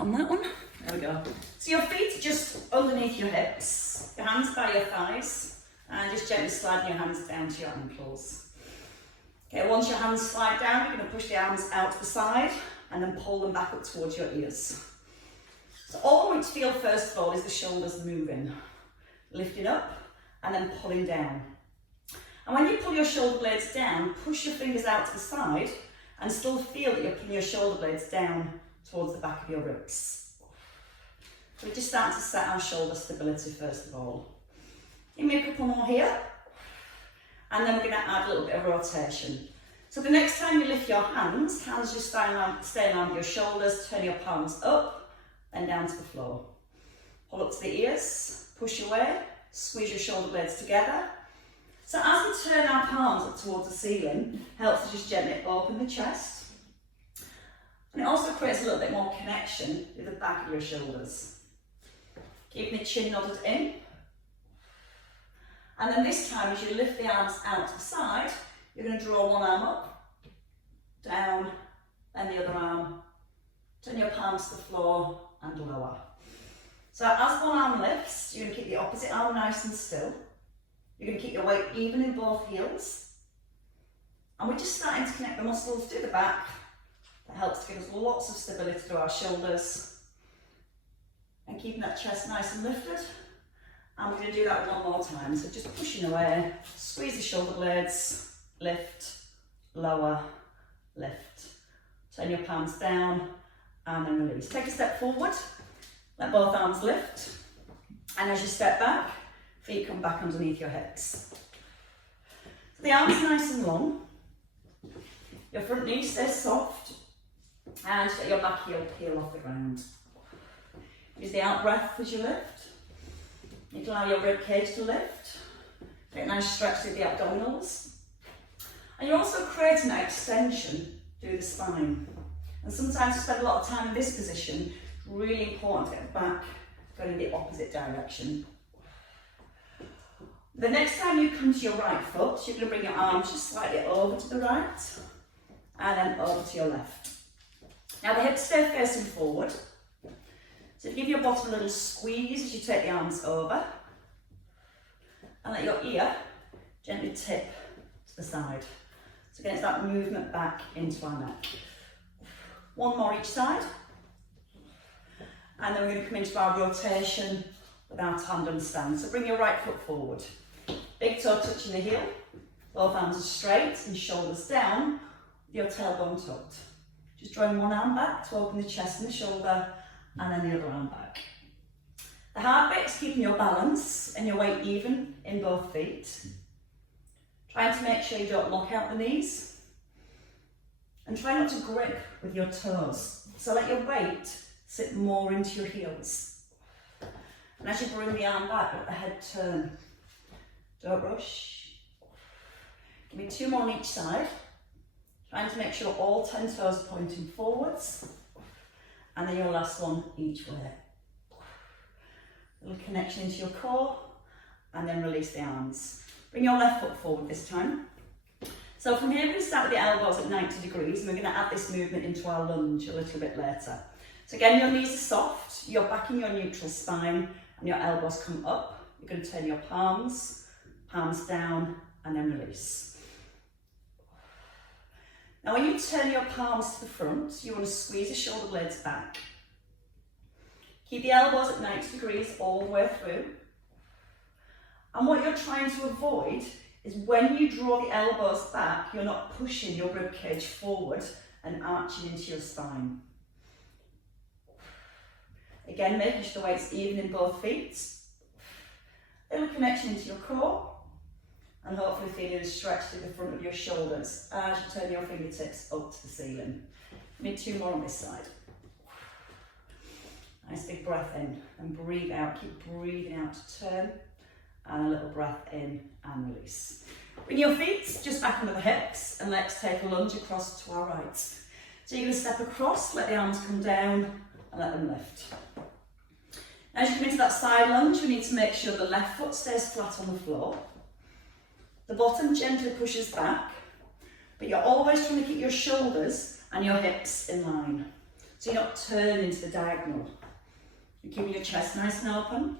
on that one. There we go. So your feet are just underneath your hips, your hands by your thighs, and just gently sliding your hands down to your ankles. Okay, once your hands slide down, you're going to push the arms out to the side and then pull them back up towards your ears. So all I want to feel first of all is the shoulders moving, lifting up and then pulling down. And when you pull your shoulder blades down, push your fingers out to the side and still feel that you're pulling your shoulder blades down towards the back of your ribs. So we're just starting to set our shoulder stability first of all. Give me a couple more here. And then we're going to add a little bit of rotation. So the next time you lift your hands just stay in line with your shoulders, turn your palms up and down to the floor. Pull up to the ears, push away, squeeze your shoulder blades together. So as we turn our palms up towards the ceiling, helps to just gently open the chest. And it also creates a little bit more connection with the back of your shoulders. Keeping the chin nodded in. And then this time, as you lift the arms out to the side, you're going to draw one arm up, down, then the other arm, turn your palms to the floor and lower. So as one arm lifts, you're going to keep the opposite arm nice and still. You're going to keep your weight even in both heels. And we're just starting to connect the muscles to the back. That helps to give us lots of stability through our shoulders. And keeping that chest nice and lifted. And we're going to do that one more time. So just pushing away, squeeze the shoulder blades, lift, lower, lift. Turn your palms down and then release. Take a step forward, let both arms lift. And as you step back, feet come back underneath your hips. So the arms are nice and long. Your front knee stays soft. And just let your back heel peel off the ground. Use the out breath as you lift. You can allow your rib cage to lift. Take a nice stretch through the abdominals. And you're also creating that extension through the spine. And sometimes you spend a lot of time in this position. It's really important to get back going in the opposite direction. The next time you come to your right foot, you're going to bring your arms just slightly over to the right and then over to your left. Now the hips stay facing forward. So give your bottom a little squeeze as you take the arms over and let your ear gently tip to the side. So again, it's that movement back into our neck. One more each side. And then we're going to come into our rotation with our tandem stand. So bring your right foot forward. Big toe touching the heel. Both arms are straight and shoulders down with your tailbone tucked. Just drawing one arm back to open the chest and the shoulder, and then the other arm back. The hard bit is keeping your balance and your weight even in both feet. Trying to make sure you don't lock out the knees. And try not to grip with your toes. So let your weight sit more into your heels. And as you bring the arm back, let the head turn. Don't rush. Give me two more on each side. Trying to make sure all 10 toes are pointing forwards. And then your last one each way. A little connection into your core. And then release the arms. Bring your left foot forward this time. So from here, we're going to start with the elbows at 90 degrees. And we're going to add this movement into our lunge a little bit later. So again, your knees are soft. You're back in your neutral spine. And your elbows come up. You're going to turn your palms down, and then release. Now when you turn your palms to the front, you want to squeeze the shoulder blades back. Keep the elbows at 90 degrees all the way through. And what you're trying to avoid is when you draw the elbows back, you're not pushing your rib cage forward and arching into your spine. Again, making sure the weight's even in both feet. Little connection into your core. And hopefully feeling a stretch through the front of your shoulders as you turn your fingertips up to the ceiling. Need two more on this side. Nice big breath in and breathe out. Keep breathing out to turn. And a little breath in and release. Bring your feet just back under the hips and let's take a lunge across to our right. So you're going to step across, let the arms come down and let them lift. As you come into that side lunge, we need to make sure the left foot stays flat on the floor. The bottom gently pushes back, but you're always trying to keep your shoulders and your hips in line. So you're not turning to the diagonal. You're keeping your chest nice and open.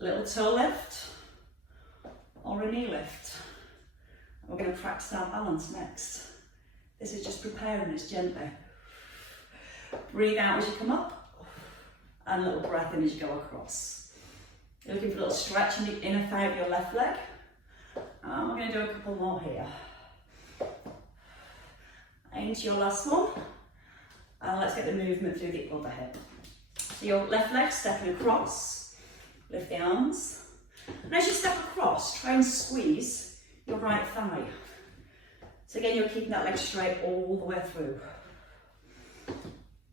Little toe lift or a knee lift. We're going to practice our balance next. This is just preparing us gently. Breathe out as you come up and a little breath in as you go across. You're looking for a little stretch in the inner thigh of your left leg. And we're going to do a couple more here. Into your last one. And let's get the movement through the other hip. So your left leg stepping across. Lift the arms. And as you step across, try and squeeze your right thigh. So again, you're keeping that leg straight all the way through.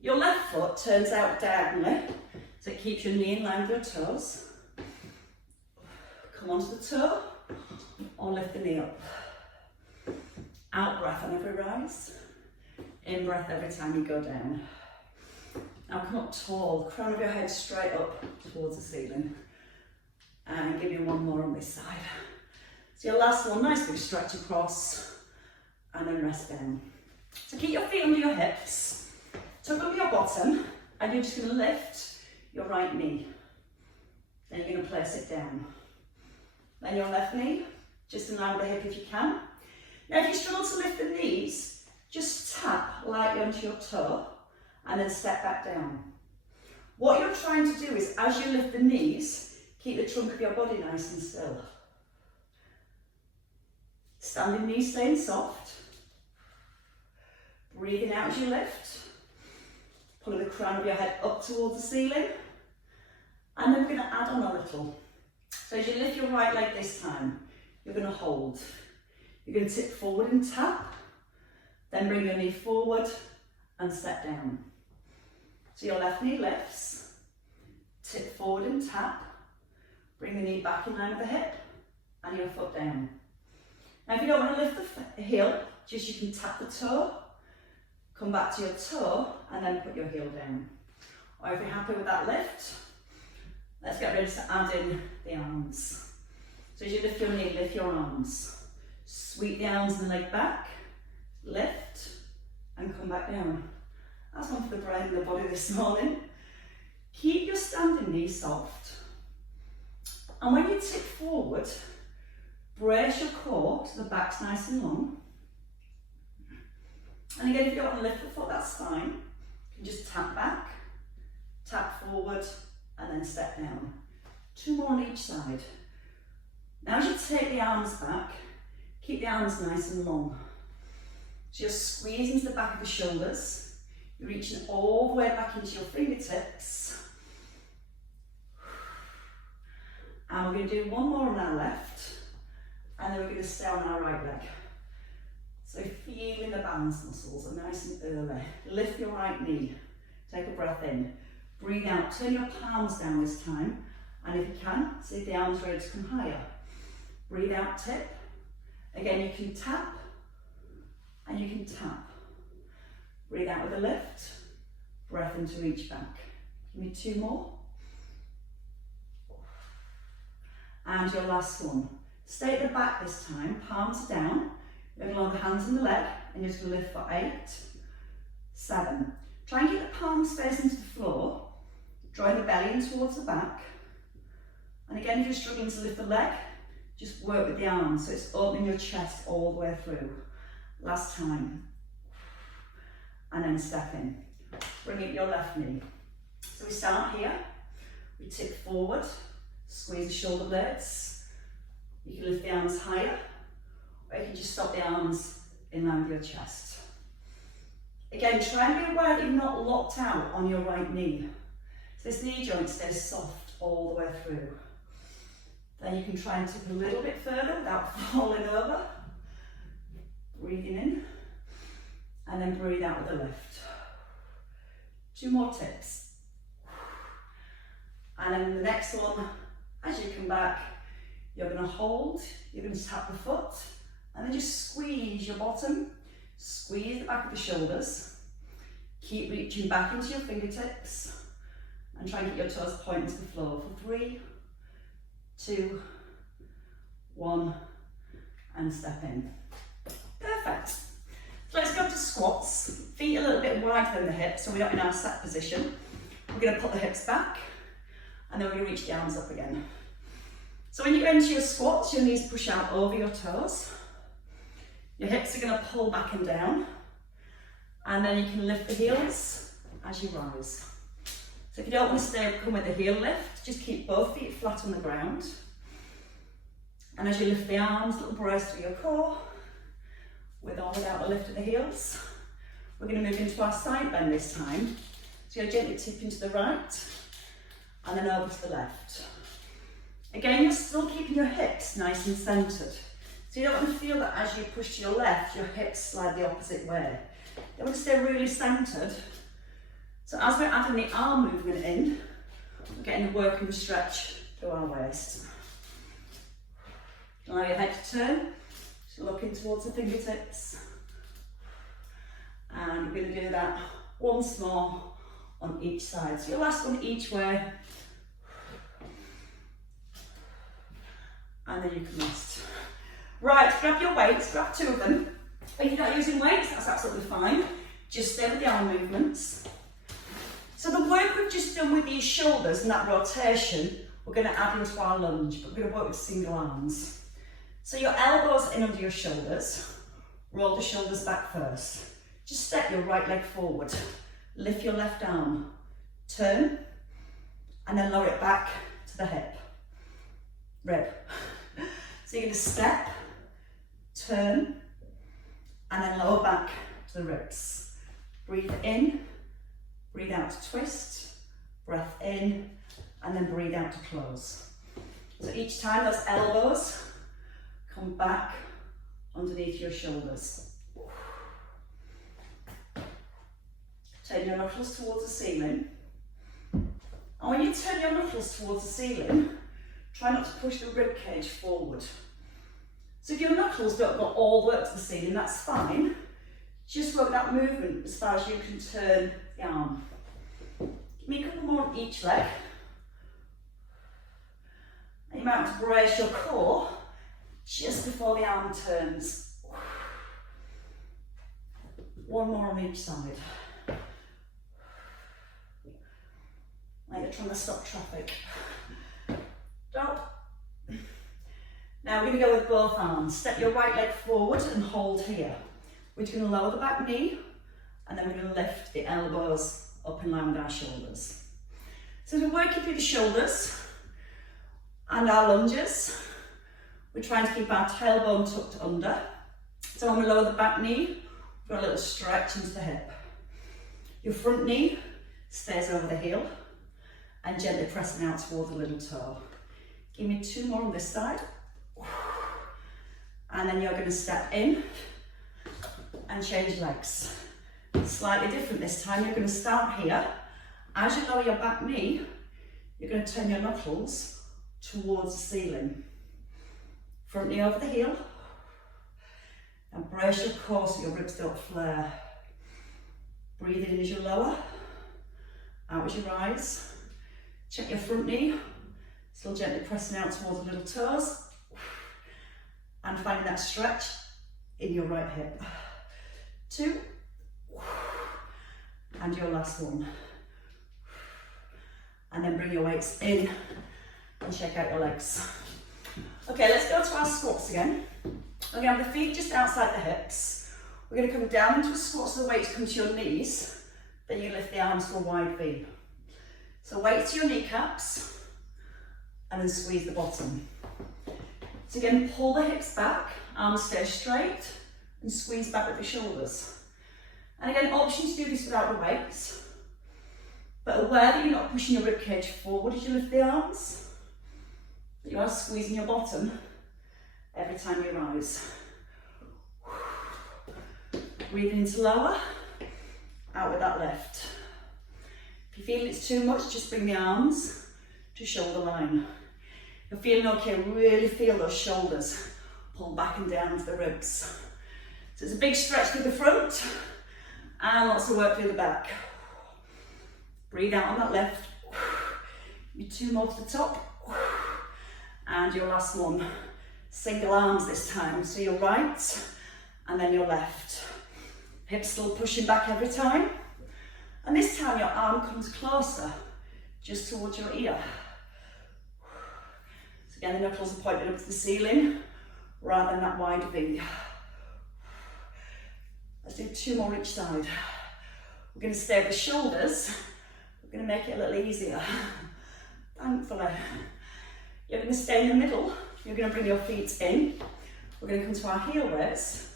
Your left foot turns out diagonally, so it keeps your knee in line with your toes. Come onto the toe, or lift the knee up. Out breath on every rise. In breath every time you go down. Now come up tall, crown of your head straight up towards the ceiling. And give me one more on this side. So your last one, nice big stretch across, and then rest down. So keep your feet under your hips, tuck under your bottom, and you're just going to lift your right knee. Then you're going to place it down. Then your left knee, just in line with the hip if you can. Now if you struggle to lift the knees, just tap lightly onto your toe, and then step back down. What you're trying to do is, as you lift the knees, keep the trunk of your body nice and still. Standing knees staying soft. Breathing out as you lift. Pulling the crown of your head up towards the ceiling. And then we're going to add on a little. So as you lift your right leg this time, you're going to hold. You're going to tip forward and tap. Then bring your knee forward and step down. So your left knee lifts. Tip forward and tap. Bring the knee back in line with the hip and your foot down. Now if you don't want to lift the heel, just you can tap the toe, come back to your toe and then put your heel down. Or if you're happy with that lift, let's get ready to add in the arms. So as you lift your knee, lift your arms. Sweep the arms and the leg back, lift and come back down. That's one for the brain and the body this morning. Keep your standing knee soft. And when you tip forward, brace your core so the back's nice and long. And again, if you don't want to lift the foot, that's fine. You can just tap back, tap forward, and then step down. 2 more on each side. Now as you take the arms back, keep the arms nice and long. So you're squeezing to the back of the shoulders. You're reaching all the way back into your fingertips. And we're going to do one more on our left, and then we're going to stay on our right leg. So feeling the balance muscles are nice and early. Lift your right knee, take a breath in, breathe out, turn your palms down this time, and if you can, see if the arms ready to come higher. Breathe out, tip. Again, you can tap, and you can tap. Breathe out with a lift, breath into reach back. Give me 2 more. And your last one. Stay at the back this time, palms are down. You're going to lower the hands and the leg, and you're just going to lift for 8, 7. Try and keep the palms facing to the floor, drawing the belly in towards the back. And again, if you're struggling to lift the leg, just work with the arms, so it's opening your chest all the way through. Last time. And then step in. Bring up your left knee. So we start here, we tip forward, squeeze the shoulder blades. You can lift the arms higher, or you can just stop the arms in line with your chest. Again, try and be aware that you're not locked out on your right knee. So this knee joint stays soft all the way through. Then you can try and tip a little bit further without falling over. Breathing in, and then breathe out with a lift. 2 more tips. And then the next one, as you come back, you're going to hold, you're going to tap the foot, and then just squeeze your bottom, squeeze the back of the shoulders, keep reaching back into your fingertips, and try and get your toes pointing to the floor for 3, 2, 1, and step in. Perfect. So let's go to squats. Feet a little bit wider than the hips, so we're not in our set position. We're going to put the hips back, and then we're going to reach the arms up again. So when you go into your squats, your knees push out over your toes. Your hips are going to pull back and down, and then you can lift the heels as you rise. So if you don't want to come with the heel lift, just keep both feet flat on the ground. And as you lift the arms, little brace through your core, with or without a lift of the heels. We're going to move into our side bend this time. So you're gently tipping to the right, and then over to the left. Again, you're still keeping your hips nice and centred. So you don't want to feel that as you push to your left, your hips slide the opposite way. You want to stay really centred. So as we're adding the arm movement in, we're getting a working stretch through our waist. Allow your head to turn, so looking towards the fingertips. And we're going to do that once more on each side. So your last one each way. And then you can rest. Right, grab your weights, grab 2 of them. If you're not using weights, that's absolutely fine. Just stay with the arm movements. So the work we've just done with these shoulders and that rotation, we're going to add into our lunge, but we're going to work with single arms. So your elbows in under your shoulders, roll the shoulders back first. Just step your right leg forward, lift your left arm, turn, and then lower it back to the hip, rib. So you're going to step, turn, and then lower back to the ribs. Breathe in, breathe out to twist, breath in, and then breathe out to close. So each time those elbows come back underneath your shoulders. Turn your knuckles towards the ceiling. And when you turn your knuckles towards the ceiling, try not to push the rib cage forward. So if your knuckles don't go all the way up to the ceiling, that's fine. Just work that movement as far as you can turn the arm. Give me a couple more on each leg. And you might want to brace your core just before the arm turns. One more on each side. Like you're trying to stop traffic. Stop. Now we're going to go with both arms. Step your right leg forward and hold here. We're just going to lower the back knee, and then we're going to lift the elbows up in line with our shoulders. So we're working through the shoulders and our lunges. We're trying to keep our tailbone tucked under. So when we lower the back knee, we've got a little stretch into the hip. Your front knee stays over the heel and gently pressing out towards the little toe. Give me 2 more on this side. And then you're going to step in and change legs. Slightly different this time. You're going to start here. As you lower your back knee, you're going to turn your knuckles towards the ceiling. Front knee over the heel. And brace your core so your ribs don't flare. Breathe in as you lower. Out as you rise. Check your front knee. Still gently pressing out towards the little toes. And finding that stretch in your right hip. 2. And your last one. And then bring your weights in and check out your legs. Okay, let's go to our squats again. We're going to have the feet just outside the hips. We're going to come down into a squat so the weights come to your knees. Then you lift the arms to a wide V. So weights to your kneecaps and then squeeze the bottom. So again, pull the hips back, arms stay straight, and squeeze back with the shoulders. And again, option to do this without the weights, but aware that you're not pushing your ribcage forward as you lift the arms, but you are squeezing your bottom every time you rise. Breathing in to lower, out with that lift. If you feel it's too much, just bring the arms to shoulder line. If you're feeling okay, really feel those shoulders pull back and down to the ribs. So it's a big stretch through the front and lots of work through the back. Breathe out on that lift. Give me 2 more to the top. And your last one. Single arms this time. So your right and then your left. Hips still pushing back every time. And this time your arm comes closer, just towards your ear. So again, the knuckles are pointed up to the ceiling, rather than that wide V. Let's do 2 more each side. We're going to stay with the shoulders. We're going to make it a little easier. Thankfully. You're going to stay in the middle. You're going to bring your feet in. We're going to come to our heel raise,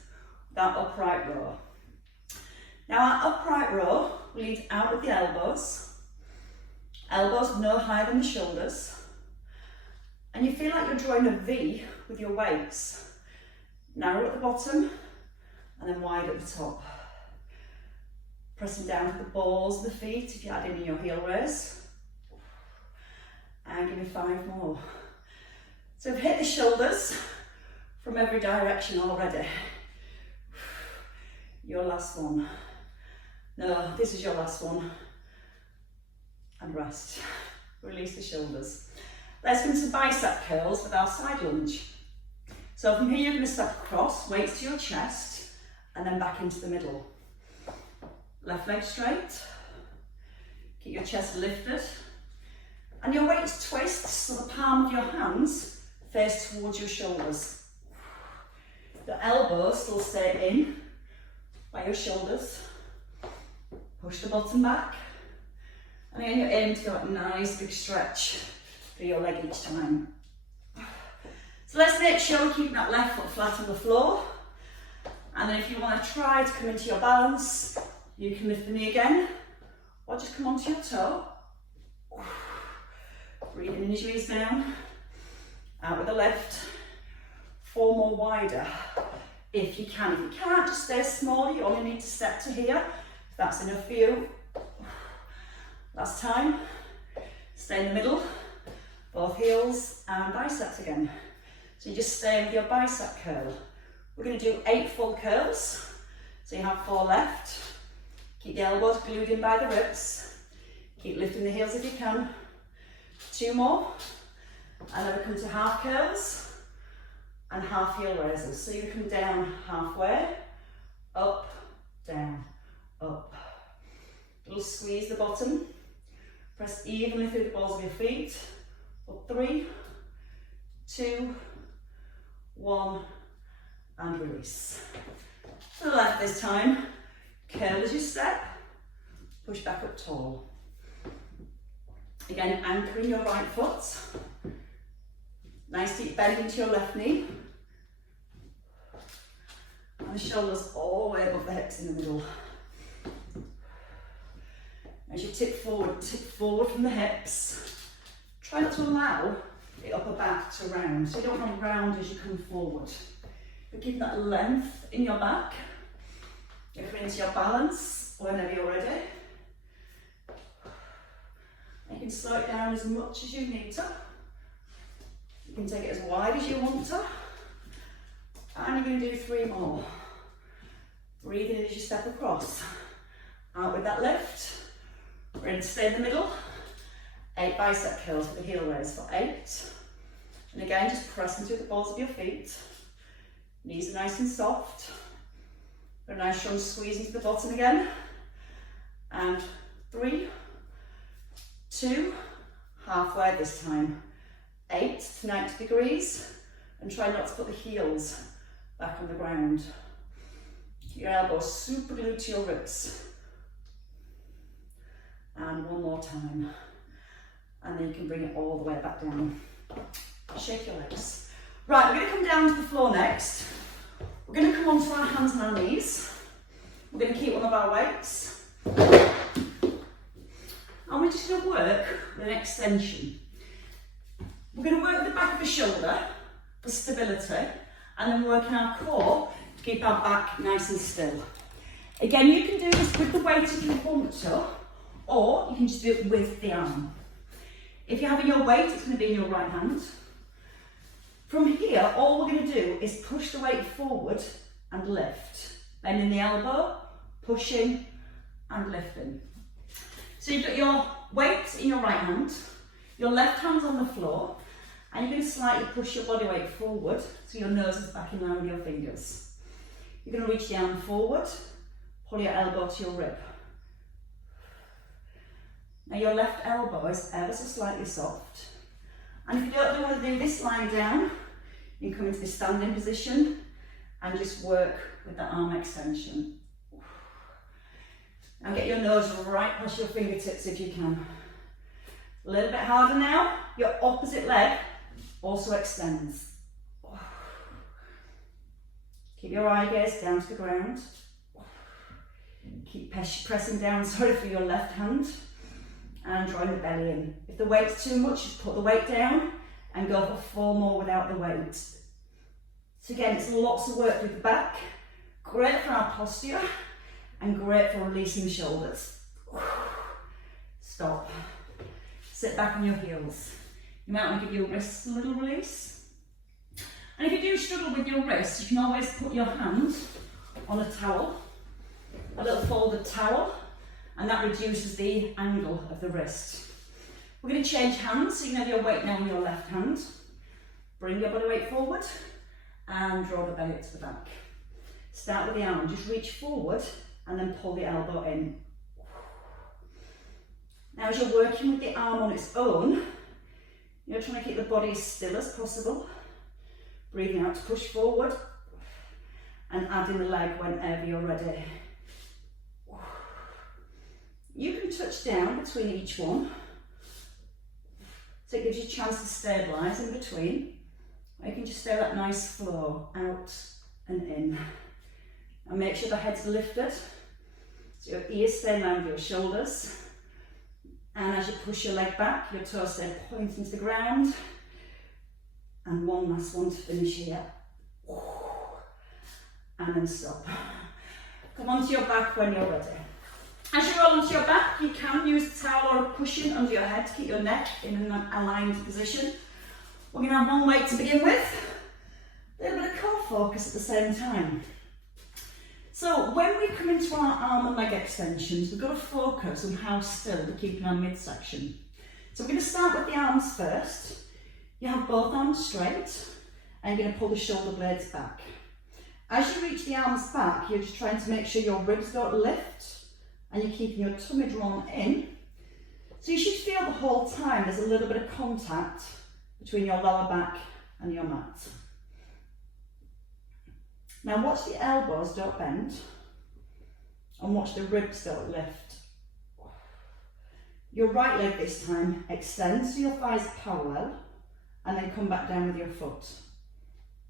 that upright row. Now our upright row leads out with the elbows. Elbows no higher than the shoulders. And you feel like you're drawing a V with your weights. Narrow at the bottom and then wide at the top. Pressing down to the balls of the feet if you add in your heel raise. And give me 5 more. So we've hit the shoulders from every direction already. Your last one. No, this is your last one. And rest. Release the shoulders. Let's go into bicep curls with our side lunge. So from here you're going to step across, weights to your chest, and then back into the middle. Left leg straight. Keep your chest lifted. And your weights twist so the palm of your hands face towards your shoulders. The elbows still stay in by your shoulders. Push the bottom back. And again, you're aiming to go a nice big stretch through your leg each time. So let's make sure we're keeping that left foot flat on the floor. And then if you want to try to come into your balance, you can lift the knee again, or just come onto your toe. Breathing in as you ease down. Out with the left. 4 more wider, if you can. If you can't, just stay small. You only need to step to here. If that's enough for you. Last time. Stay in the middle. Both heels and biceps again. So you just stay with your bicep curl. We're going to do 8 full curls. So you have 4 left. Keep the elbows glued in by the ribs. Keep lifting the heels if you can. 2 more. And then we come to half curls and half heel raises. So you come down halfway, up, down, up. Little squeeze the bottom. Press evenly through the balls of your feet. For 3, 2, 1, and release. To the left this time. Curl as you step. Push back up tall. Again, anchoring your right foot. Nice deep bend into your left knee. And the shoulders all the way above the hips in the middle. As you tip forward from the hips. Try not to allow the upper back to round. So you don't want to round as you come forward. But keep that length in your back. Get into your balance whenever you're ready. You can slow it down as much as you need to. You can take it as wide as you want to. And you're going to do 3 more. Breathe in as you step across. Out with that lift. We're going to stay in the middle. 8 bicep curls with the heel raise for 8. And again, just pressing through the balls of your feet. Knees are nice and soft. A nice strong squeeze into the bottom again. And 3, 2, halfway this time. 8 to 90 degrees. And try not to put the heels back on the ground. Keep your elbows super glued to your ribs. And 1 more time. And then you can bring it all the way back down. Shake your legs. Right, we're going to come down to the floor next. We're going to come onto our hands and our knees. We're going to keep one of our weights. And we're just going to work with an extension. We're going to work the back of the shoulder for stability, and then work in our core to keep our back nice and still. Again, you can do this with the weight if you want to, or you can just do it with the arm. If you're having your weight, it's going to be in your right hand. From here, all we're going to do is push the weight forward and lift. Bending the elbow, pushing and lifting. So you've got your weight in your right hand, your left hand's on the floor, and you're going to slightly push your body weight forward so your nose is back in line with your fingers. You're going to reach the arm forward, Pull your elbow to your rib. Now your left elbow is ever so slightly soft. And if you don't know how to do this lying down, you can come into the standing position and just work with the arm extension. Now get your nose right past your fingertips if you can. A little bit harder now. Your opposite leg also extends. Keep your eye gaze down to the ground. Keep pressing down, for your left hand, and drawing the belly in. If the weight's too much, just put the weight down and go for 4 more without the weight. So again, it's lots of work with the back. Great for our posture and great for releasing the shoulders. Stop. Sit back on your heels. You might want to give your wrists a little release. And if you do struggle with your wrists, you can always put your hand on a towel, a little folded towel, and that reduces the angle of the wrist. We're going to change hands, so you can have your weight now on your left hand. Bring your body weight forward and draw the belly up to the back. Start with the arm, just reach forward and then pull the elbow in. Now as you're working with the arm on its own, you're trying to keep the body as still as possible. Breathing out to push forward and adding the leg whenever you're ready. You can touch down between each one, so it gives you a chance to stabilise in between. Or you can just stay that nice flow, out and in. And make sure the head's lifted, so your ears stay in line with your shoulders. And as you push your leg back, your toes stay pointing to the ground. And one last one to finish here. And then stop. Come onto your back when you're ready. As you roll onto your back, you can use a towel or a cushion under your head to keep your neck in an aligned position. We're going to have one weight to begin with. A little bit of core focus at the same time. So when we come into our arm and leg extensions, we've got to focus on how still we're keeping our midsection. So we're going to start with the arms first. You have both arms straight and you're going to pull the shoulder blades back. As you reach the arms back, you're just trying to make sure your ribs don't lift and you're keeping your tummy drawn in. So you should feel the whole time there's a little bit of contact between your lower back and your mat. Now watch the elbows don't bend and watch the ribs don't lift. Your right leg this time extends so your thighs are parallel and then come back down with your foot.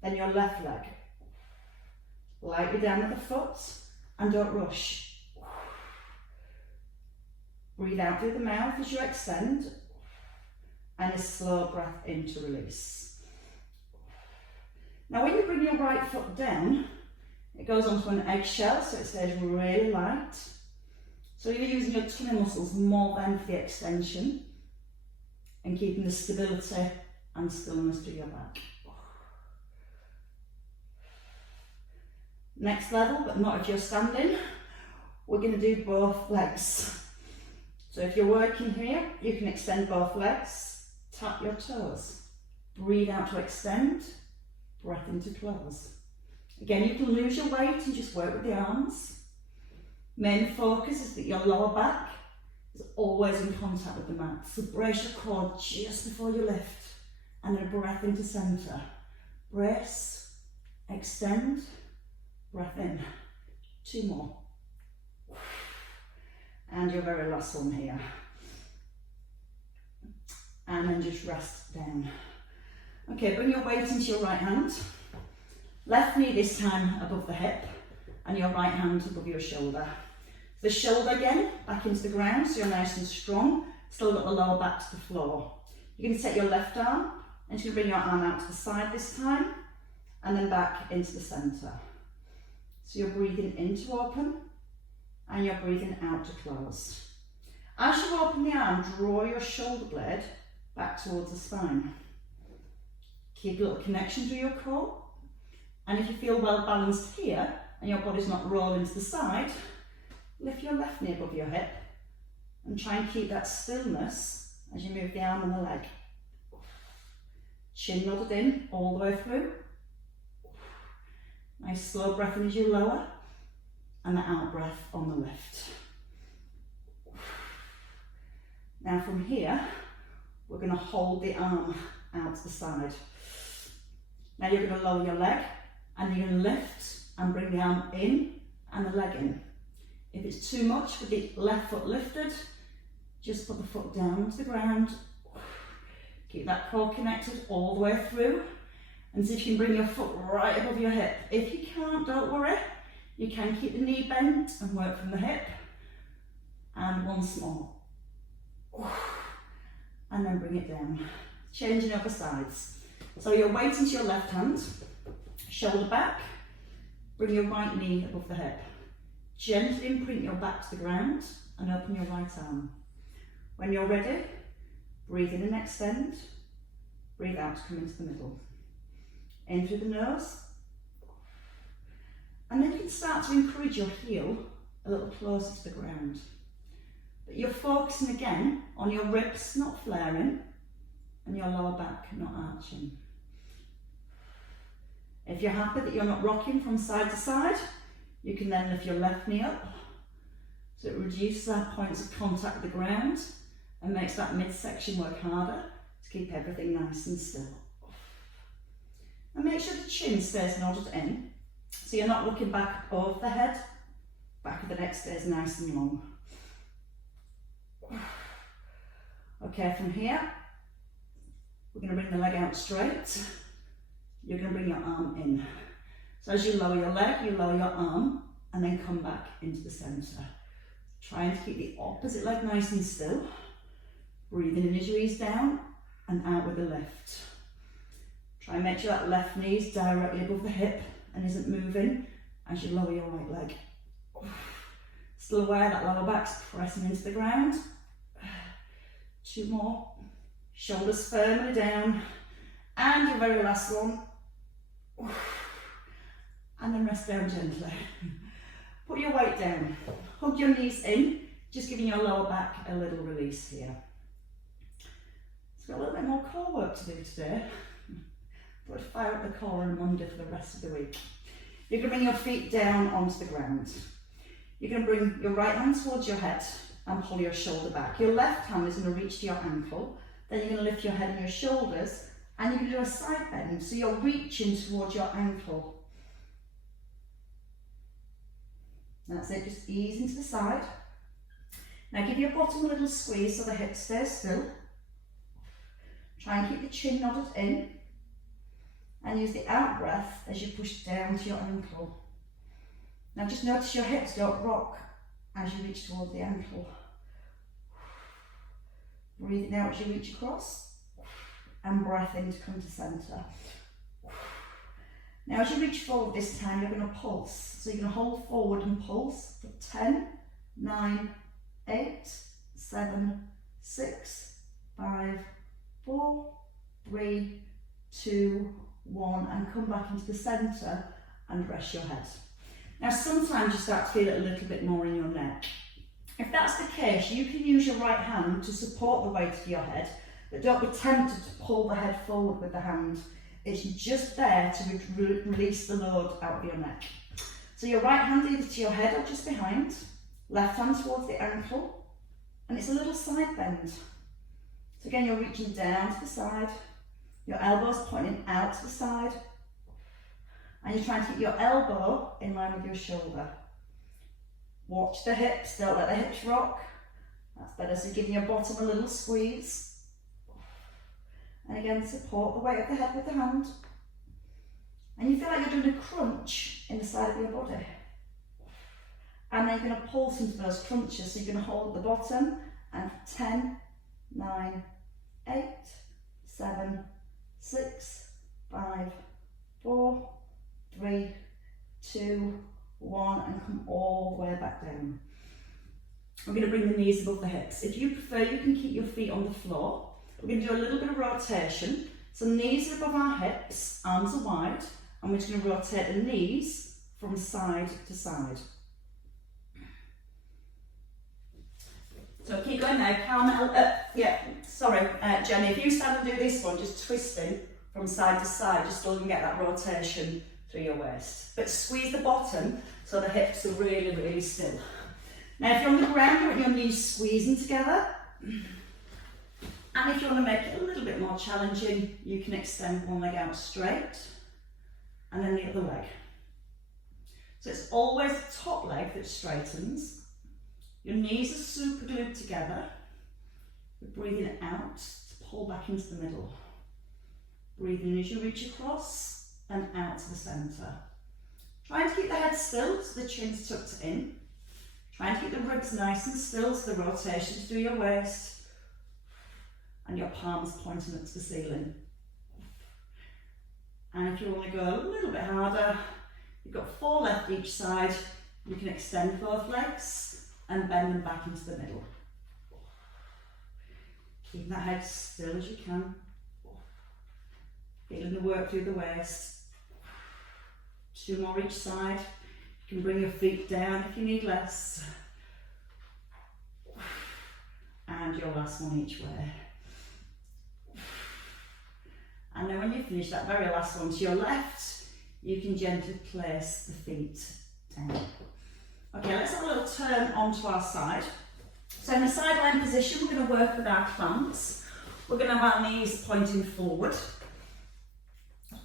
Then your left leg, lightly down with the foot and don't rush. Breathe out through the mouth as you extend and a slow breath in to release. Now when you bring your right foot down, it goes onto an eggshell so it stays really light. So you're using your tummy muscles more than for the extension and keeping the stability and stillness to your back. Next level, but not if you're standing, we're going to do both legs. So if you're working here, you can extend both legs, tap your toes, breathe out to extend, breath in to close. Again, you can lose your weight and just work with the arms. Main focus is that your lower back is always in contact with the mat. So brace your core just before you lift and then a breath into centre. Brace, extend, breath in. 2 more. And your very last one here. And then just rest down. Okay, bring your weight into your right hand. Left knee this time above the hip and your right hand above your shoulder. The shoulder again, back into the ground so you're nice and strong. Still got the lower back to the floor. You're going to take your left arm and you're going to bring your arm out to the side this time and then back into the centre. So you're breathing in to open and you're breathing out to close. As you open the arm, draw your shoulder blade back towards the spine. Keep a little connection to your core. And if you feel well balanced here and your body's not rolling to the side, lift your left knee above your hip and try and keep that stillness as you move the arm and the leg. Chin nodded in all the way through. Nice slow breath in as you lower and the out breath on the lift. Now from here, we're going to hold the arm out to the side. Now you're going to lower your leg and you're going to lift and bring the arm in and the leg in. If it's too much with the left foot lifted, just put the foot down to the ground. Keep that core connected all the way through and see if you can bring your foot right above your hip. If you can't, don't worry. You can keep the knee bent and work from the hip. And once more. And then bring it down. Changing over sides. So your weight into your left hand, shoulder back, bring your right knee above the hip. Gently imprint your back to the ground and open your right arm. When you're ready, breathe in and extend, breathe out to come into the middle. In through the nose, and then you can start to encourage your heel a little closer to the ground. But you're focusing again on your ribs not flaring and your lower back not arching. If you're happy that you're not rocking from side to side, you can then lift your left knee up so it reduces our points of contact with the ground and makes that midsection work harder to keep everything nice and still. And make sure the chin stays nodded in, so you're not looking back over the head, back of the neck stays nice and long. Okay, from here, we're going to bring the leg out straight. You're going to bring your arm in. So as you lower your leg, you lower your arm and then come back into the centre. Trying to keep the opposite leg nice and still. Breathing in as you ease down and out with the lift. Try and make sure that left knee is directly above the hip and isn't moving as you lower your right leg. Still aware that lower back's pressing into the ground. 2 more. Shoulders firmly down. And your very last one. And then rest down gently. Put your weight down. Hug your knees in, just giving your lower back a little release here. It's got a little bit more core work to do today. But fire up the core on Monday for the rest of the week. You're going to bring your feet down onto the ground. You're going to bring your right hand towards your head and pull your shoulder back. Your left hand is going to reach to your ankle. Then you're going to lift your head and your shoulders and you're going to do a side bend. So you're reaching towards your ankle. That's it, just ease into the side. Now give your bottom a little squeeze so the hip stays still. Try and keep the chin nodded in. And use the out breath as you push down to your ankle. Now just notice your hips don't rock as you reach towards the ankle. Breathe out as you reach across. And breath in to come to centre. Now as you reach forward this time, you're going to pulse. So you're going to hold forward and pulse for 10, 9, 8, 7, 6, 5, 4, 3, 2, 1, and come back into the centre and rest your head. Now sometimes you start to feel it a little bit more in your neck. If that's the case, you can use your right hand to support the weight of your head, but don't be tempted to pull the head forward with the hand. It's just there to release the load out of your neck. So your right hand either to your head or just behind, left hand towards the ankle, and it's a little side bend. So again, you're reaching down to the side, your elbows pointing out to the side, and you're trying to keep your elbow in line with your shoulder. Watch the hips, don't let the hips rock. That's better, so giving your bottom a little squeeze. And again, support the weight of the head with the hand. And you feel like you're doing a crunch in the side of your body. And then you're going to pulse into those crunches, so you're going to hold at the bottom, and 10, 9, 8, 7, 6, 5, 4, 3, 2, 1, and come all the way back down. We're going to bring the knees above the hips. If you prefer, you can keep your feet on the floor. We're going to do a little bit of rotation. So knees are above our hips, arms are wide, and we're just going to rotate the knees from side to side. So keep going now, Carmel. Jenny, if you stand and do this one, just twisting from side to side, just so you can get that rotation through your waist. But squeeze the bottom so the hips are really, really still. Now if you're on the ground, you want your knees squeezing together. And if you want to make it a little bit more challenging, you can extend one leg out straight and then the other leg. So it's always the top leg that straightens. Your knees are super glued together. You're breathing out to pull back into the middle. Breathe in as you reach across and out to the centre. Trying to keep the head still so the chin's tucked in. Trying to keep the ribs nice and still so the rotations through your waist and your palms pointing up to the ceiling. And if you want to go a little bit harder, you've got 4 left each side. You can extend both legs and bend them back into the middle. Keeping that head still as you can. Feeling the work through the waist. 2 more each side. You can bring your feet down if you need less. And your last one each way. And then when you finish that very last one to your left, you can gently place the feet down. Okay, let's have a little turn onto our side. So in the sideline position, we're going to work with our clams. We're going to have our knees pointing forward.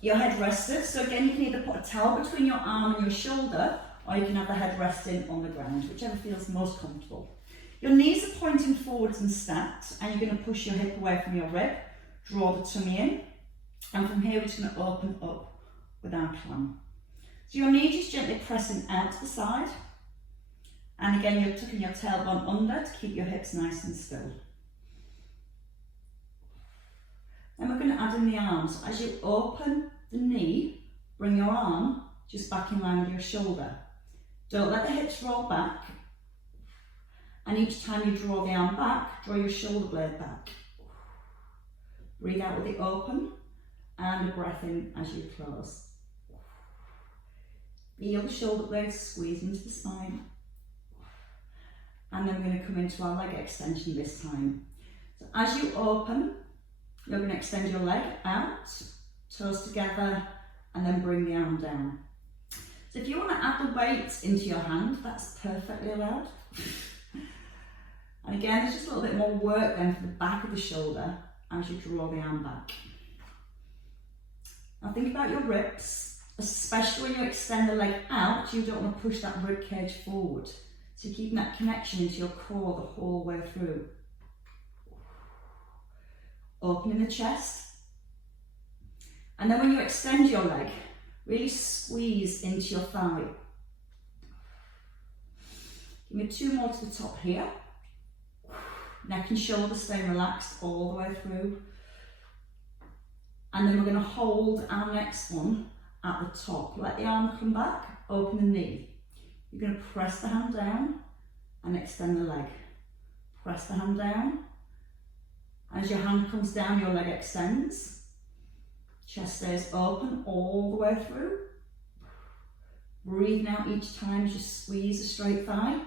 Your head rested, so again you can either put a towel between your arm and your shoulder, or you can have the head resting on the ground, whichever feels most comfortable. Your knees are pointing forwards and stacked, and you're going to push your hip away from your rib, draw the tummy in, and from here we're just going to open up with our clam. So your knee just gently pressing out to the side, and again you're tucking your tailbone under to keep your hips nice and still. Then we're going to add in the arms. As you open the knee, bring your arm just back in line with your shoulder. Don't let the hips roll back. And each time you draw the arm back, draw your shoulder blade back. Breathe out with the open and a breath in as you close. Feel the shoulder blades squeeze into the spine. And then we're going to come into our leg extension this time. So as you open, you're going to extend your leg out, toes together, and then bring the arm down. So if you want to add the weight into your hand, that's perfectly allowed. And again, there's just a little bit more work then for the back of the shoulder as you draw the arm back. Now think about your ribs, especially when you extend the leg out, you don't want to push that rib cage forward. So you're keeping that connection into your core the whole way through. Opening the chest. And then when you extend your leg, really squeeze into your thigh. Give me 2 more to the top here. Neck and shoulders stay relaxed all the way through. And then we're going to hold our next one at the top. Let the arm come back, open the knee. You're going to press the hand down and extend the leg. Press the hand down. As your hand comes down, your leg extends. Chest stays open all the way through. Breathing out each time as you squeeze a straight thigh.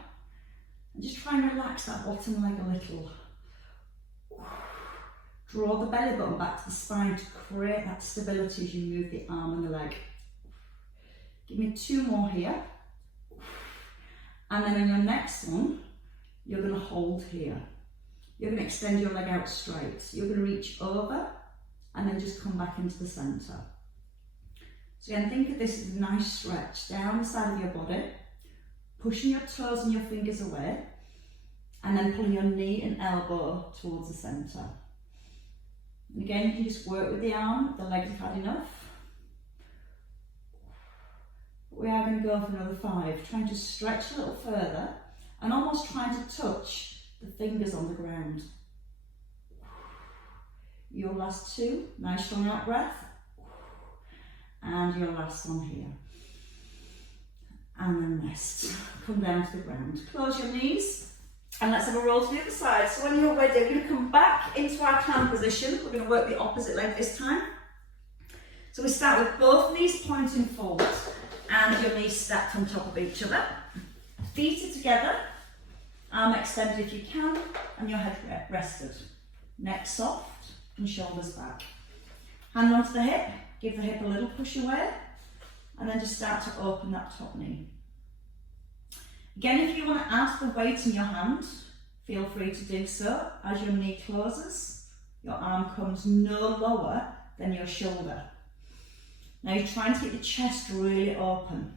And just try and relax that bottom leg a little. Draw the belly button back to the spine to create that stability as you move the arm and the leg. Give me 2 more here. And then on your next one, you're going to hold here. You're going to extend your leg out straight. So you're going to reach over and then just come back into the centre. So again, think of this as a nice stretch down the side of your body, pushing your toes and your fingers away, and then pulling your knee and elbow towards the centre. And again, you can just work with the arm, the legs have had enough. We are going to go for another 5, trying to stretch a little further and almost trying to touch the fingers on the ground. Your last 2, nice strong out breath. And your last one here. And then rest. Come down to the ground. Close your knees and let's have a roll to the other side. So when you're ready, we're going to come back into our clam position. We're going to work the opposite leg this time. So we start with both knees pointing forward and your knees stacked on top of each other. Feet are together. Arm extended if you can, and your head rested. Neck soft and shoulders back. Hand onto the hip, give the hip a little push away. and then just start to open that top knee. Again, if you want to add the weight in your hand, feel free to do so. As your knee closes, your arm comes no lower than your shoulder. Now you're trying to keep the chest really open.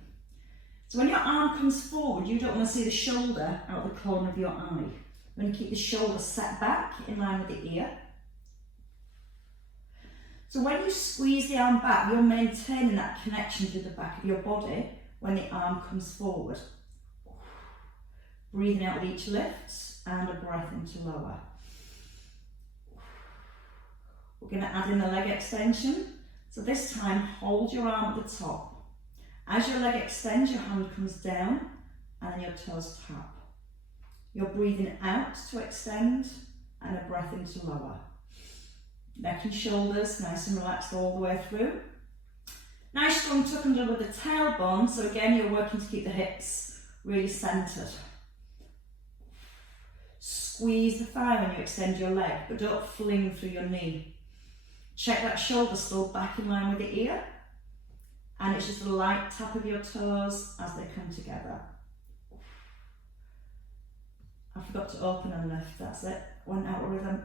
So when your arm comes forward, you don't want to see the shoulder out the corner of your eye. You want to keep the shoulder set back in line with the ear. So when you squeeze the arm back, you're maintaining that connection to the back of your body when the arm comes forward. Breathing out with each lift and a breath into lower. We're going to add in the leg extension. So this time, hold your arm at the top. As your leg extends, your hand comes down and then your toes tap. You're breathing out to extend and a breath into lower. Neck and shoulders nice and relaxed all the way through. Nice strong tuck under with the tailbone. So again, you're working to keep the hips really centered. Squeeze the thigh when you extend your leg, but don't fling through your knee. Check that shoulder still back in line with the ear. And it's just a light tap of your toes as they come together. I forgot to open and lift, that's it. Went out of rhythm.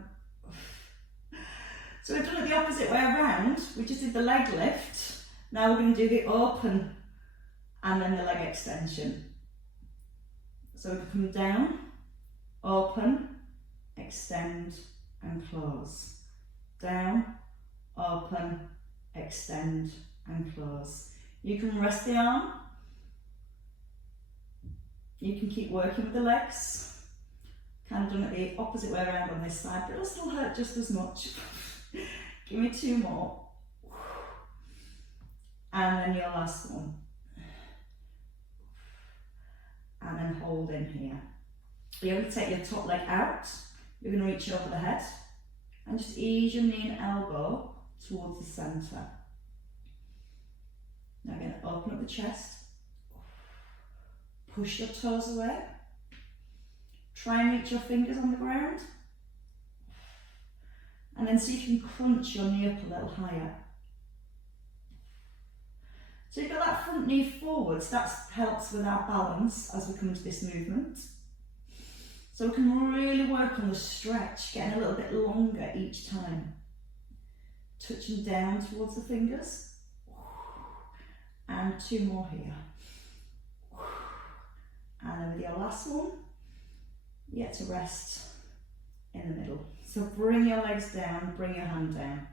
So we've done it the opposite way around. We just did the leg lift. Now we're going to do the open and then the leg extension. So we come down, open, extend and close. Down, open, extend and close. You can rest the arm. You can keep working with the legs. Kind of done it the opposite way around on this side, but it'll still hurt just as much. Give me two more. And then your last one. And then hold in here. You're going to take your top leg out. You're going to reach over the head. And just ease your knee and elbow towards the centre. Now again, open up the chest. Push your toes away. Try and reach your fingers on the ground. And then see if you can crunch your knee up a little higher. So you've got that front knee forwards, that helps with our balance as we come into this movement. So we can really work on the stretch, getting a little bit longer each time. Touching down towards the fingers. And two more here. And then with your last one, you get to rest in the middle. So bring your legs down, bring your hand down.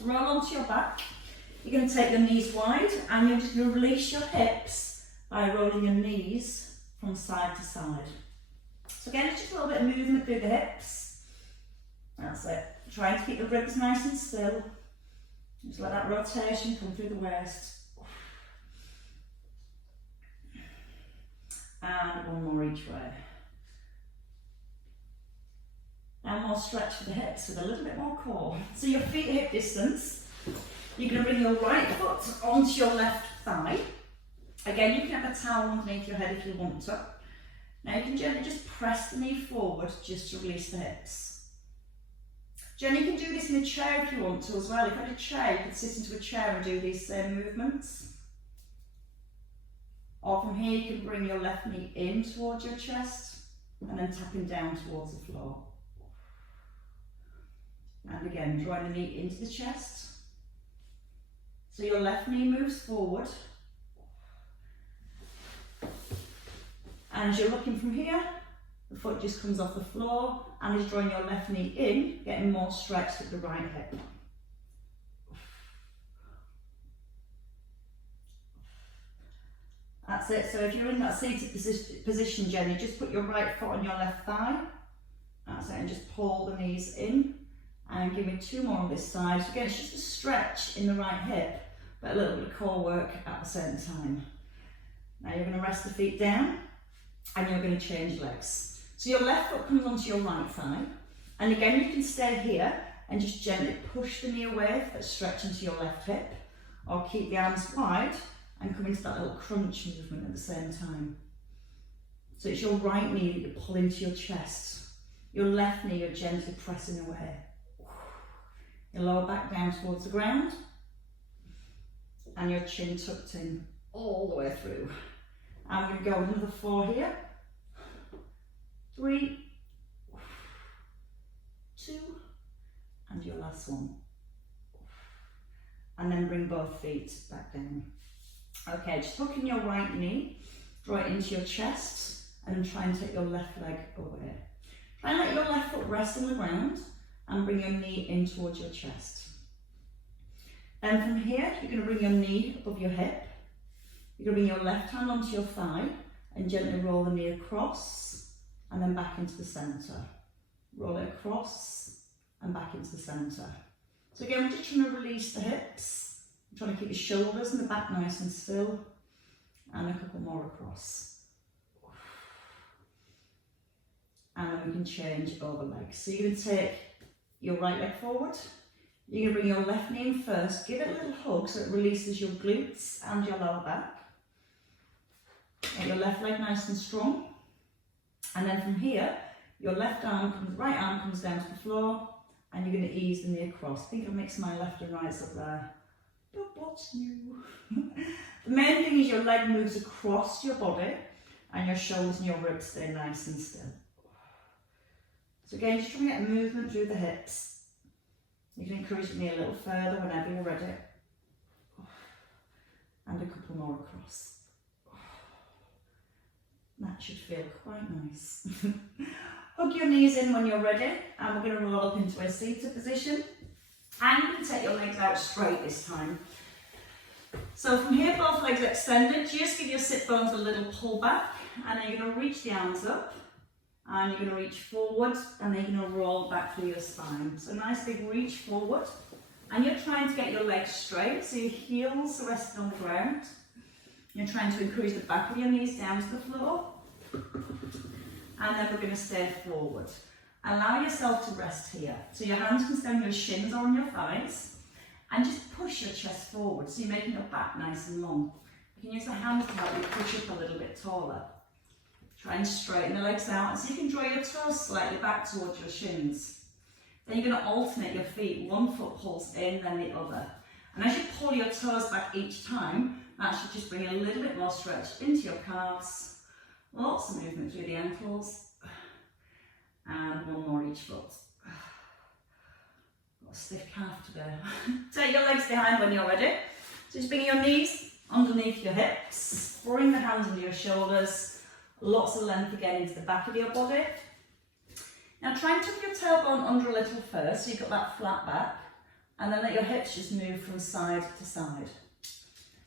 Roll onto your back. You're going to take your knees wide and you're just going to release your hips by rolling your knees from side to side. So again, it's just a little bit of movement through the hips. That's it. Trying to keep the ribs nice and still. Just let that rotation come through the waist. And one more each way. And more stretch for the hips with a little bit more core. So your feet hip distance. You're going to bring your right foot onto your left thigh. Again, you can have a towel underneath your head if you want to. Now you can gently just press the knee forward just to release the hips. Gently, you can do this in a chair if you want to as well. If you had a chair, you could sit into a chair and do these same movements. Or from here, you can bring your left knee in towards your chest and then tapping down towards the floor. And again, drawing the knee into the chest. So your left knee moves forward. And as you're looking from here, the foot just comes off the floor and is drawing your left knee in, getting more stretch with the right hip. That's it. So if you're in that seated position, Jenny, just put your right foot on your left thigh. That's it, and just pull the knees in. And give me two more on this side. So again, it's just a stretch in the right hip, but a little bit of core work at the same time. Now you're going to rest the feet down and you're going to change legs. So your left foot comes onto your right thigh. And again, you can stay here and just gently push the knee away, stretch into your left hip, or keep the arms wide and come into that little crunch movement at the same time. So it's your right knee that you pull into your chest. Your left knee you're gently pressing away. Your lower back down towards the ground and your chin tucked in. all the way through. I'm going to go another 4 here. 3, 2, and your last one. And then bring both feet back down. Okay, just hook in your right knee, draw it into your chest, and then try and take your left leg away. Try and let your left foot rest on the ground and bring your knee in towards your chest. Then from here, you're going to bring your knee above your hip. You're going to bring your left hand onto your thigh and gently roll the knee across and then back into the centre. Roll it across and back into the centre. So again, we're just trying to release the hips. I'm trying to keep your shoulders and the back nice and still. And a couple more across. And then we can change over legs. So you're going to take your right leg forward. You're going to bring your left knee in first. Give it a little hug so it releases your glutes and your lower back. Get your left leg nice and strong. And then from here, your right arm comes down to the floor. And you're going to ease the knee across. I think I'll mix my left and rights up there. But what's new? The main thing is your leg moves across your body and your shoulders and your ribs stay nice and still. So again, just trying to get a movement through the hips. You can encourage the knee a little further whenever you're ready. And a couple more across. That should feel quite nice. Hug your knees in when you're ready, and we're going to roll up into a seated position. And you can take your legs out straight this time. So from here, both legs extended, just give your sit bones a little pull back, and then you're going to reach the arms up, and you're going to reach forward, and then you're going to roll back through your spine. So nice big reach forward, and you're trying to get your legs straight, so your heels are resting on the ground. You're trying to encourage the back of your knees down to the floor. And then we're going to stay forward. Allow yourself to rest here. So your hands can stay on your shins or on your thighs. And just push your chest forward. So you're making your back nice and long. You can use the hands to help you push up a little bit taller. Try and straighten the legs out. So you can draw your toes slightly back towards your shins. Then you're going to alternate your feet. One foot pulls in, then the other. And as you pull your toes back each time, that should just bring a little bit more stretch into your calves. Lots of movement through the ankles. And one more each foot. Got a stiff calf today. Take your legs behind when you're ready. So just bring your knees underneath your hips. Bring the hands under your shoulders. Lots of length again into the back of your body. Now try and tuck your tailbone under a little first, so you've got that flat back. And then let your hips just move from side to side.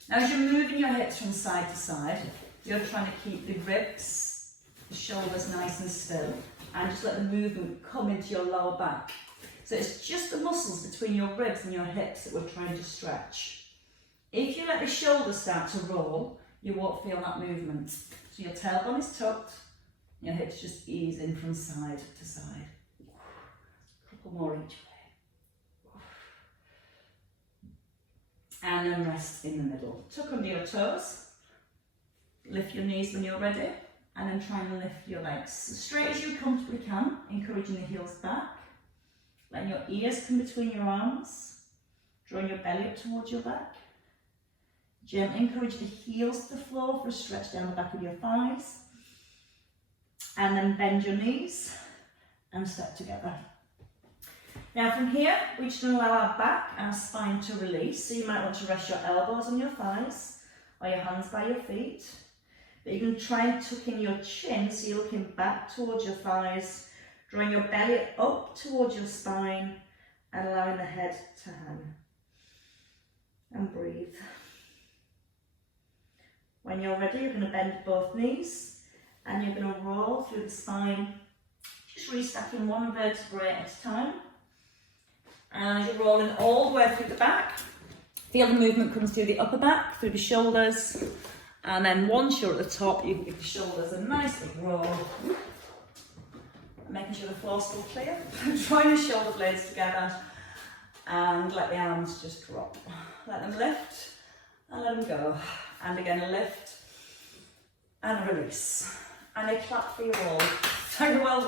Now as you're moving your hips from side to side, you're trying to keep the ribs, the shoulders nice and still, and just let the movement come into your lower back. So it's just the muscles between your ribs and your hips that we're trying to stretch. If you let the shoulders start to roll, you won't feel that movement. So your tailbone is tucked, your hips just ease in from side to side. A couple more each way. And then rest in the middle. Tuck under your toes. Lift your knees when you're ready, and then try and lift your legs as straight as you comfortably can, encouraging the heels back. Letting your ears come between your arms, drawing your belly up towards your back. Gently encourage the heels to the floor for a stretch down the back of your thighs. And then bend your knees and step together. Now from here, we just allow our back and spine to release. So you might want to rest your elbows on your thighs or your hands by your feet. But you can try and tuck in your chin so you're looking back towards your thighs, drawing your belly up towards your spine and allowing the head to hang. And breathe. When you're ready, you're going to bend both knees and you're going to roll through the spine, just restacking one vertebrae at a time. And as you're rolling all the way through the back, feel the movement comes through the upper back, through the shoulders. And then once you're at the top, you can give the shoulders a nice big roll. Making sure the floor's still clear. Drawing the shoulder blades together and let the arms just drop. Let them lift and let them go. And again, a lift and a release. And a clap for you all. Very well done.